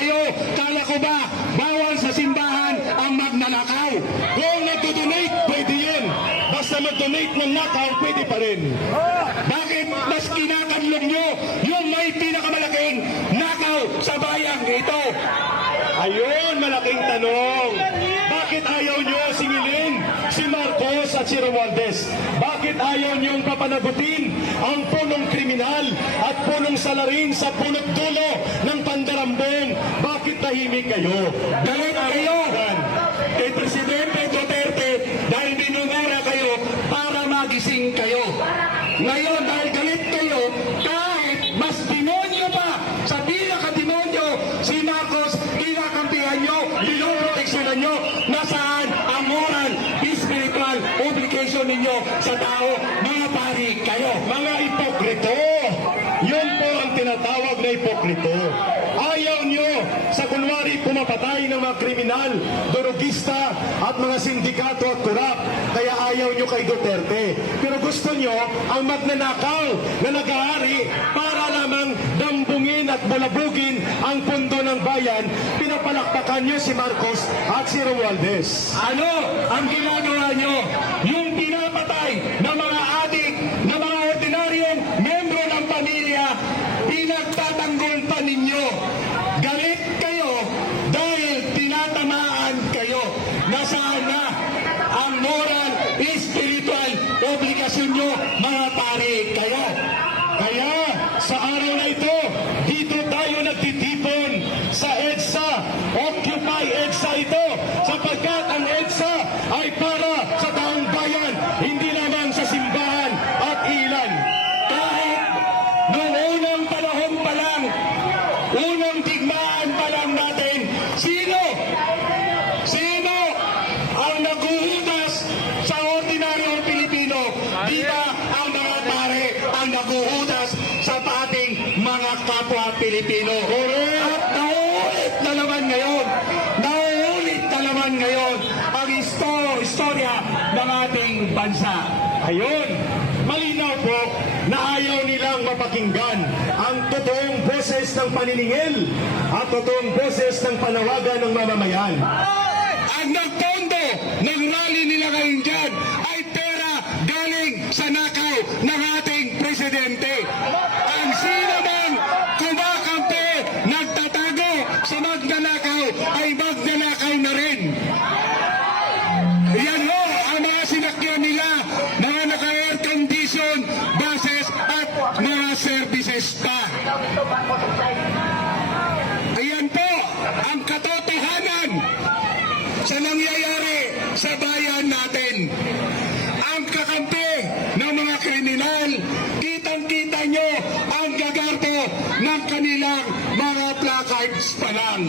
tayo. Kala ko ba bawal sa simbahan ang magnanakaw? Kung nagdo-donate, pwede yan. Basta mag-donate ng nakaw, pwede pa rin. Bakit mas kinakadlong nyo yung may pinakamalaking nakaw sa bayang ito? Ayun, malaking tanong. Bakit ayaw nyo singilin si Marcos at si Romualdez? Bakit ayaw nyong papanagutin ang punong kriminal at punong salarin sa punot dulo ng pandarambong? Bakit tahimik kayo? Galit kayo kay Presidente Duterte dahil binungara kayo para magising kayo. Ngayon dahil galit kayo, kahit mas demonyo pa sa pinaka-demonyo si Marcos, kinakampihan nyo, binoproteksyonan nyo, nasaan ang moral, spiritual obligation ninyo sa tao? Mga pari kayo. Mga ipokrito! Yun po ang tinatawag na ipokrito. Ayaw nyo sa kunwari pumapatay ng mga kriminal, durugista at mga sindikato at kurap. Kaya ayaw nyo kay Duterte. Pero gusto nyo ang magnanakaw na nag-aari para lamang dambungin at bulabugin ang pundo ng bayan. Pinapalakpakan nyo si Marcos at si Romualdez. Ano ang ginagawa nyo? Yung pinapatay ng mga adik, ng mga ordinaryong membro ng pamilya, pinagtatanggol pa ninyo. Galit kayo dahil tinatamaan kayo. Nasaan na ang moral, spiritual obligasyon nyo, mga pare kayo? Kaya sa araw na ito, dito tayo nagtitipon sa EDSA. Occupy EDSA ito sapagkat ang EDSA ay para sa taong bayan, hindi lamang sa simbahan at ilan. Kahit noong unang panahon pa lang, unang digmaan pa lang natin, sino ang naguhudas sa ordinaryong Pilipino? Di ba ang mga pare ang naguhudas sa ating mga kapwa Pilipino? At nauulit na naman ngayon ang istorya ng ating bansa. Ayun, malinaw po na ayaw nilang mapakinggan ang totoong boses ng paniningil at totoong boses ng panawagan ng mamamayan. Ang nagpondo ng rally nila ngayon dyan ay pera galing sa nakaw ng ating presidente. Ang sino man kumakampi, nagtatago sa magnanakaw ay magnanakaw na rin. Yan ho ang mga sinakyan nila, mga naka-air condition, buses at mga services pa. Ayan po ang katotohanan sa nangyayari sa bayan natin. Ang kakampi ng mga kriminal, kitang-kita nyo ang gagarpo ng kanilang mga placards pa lang.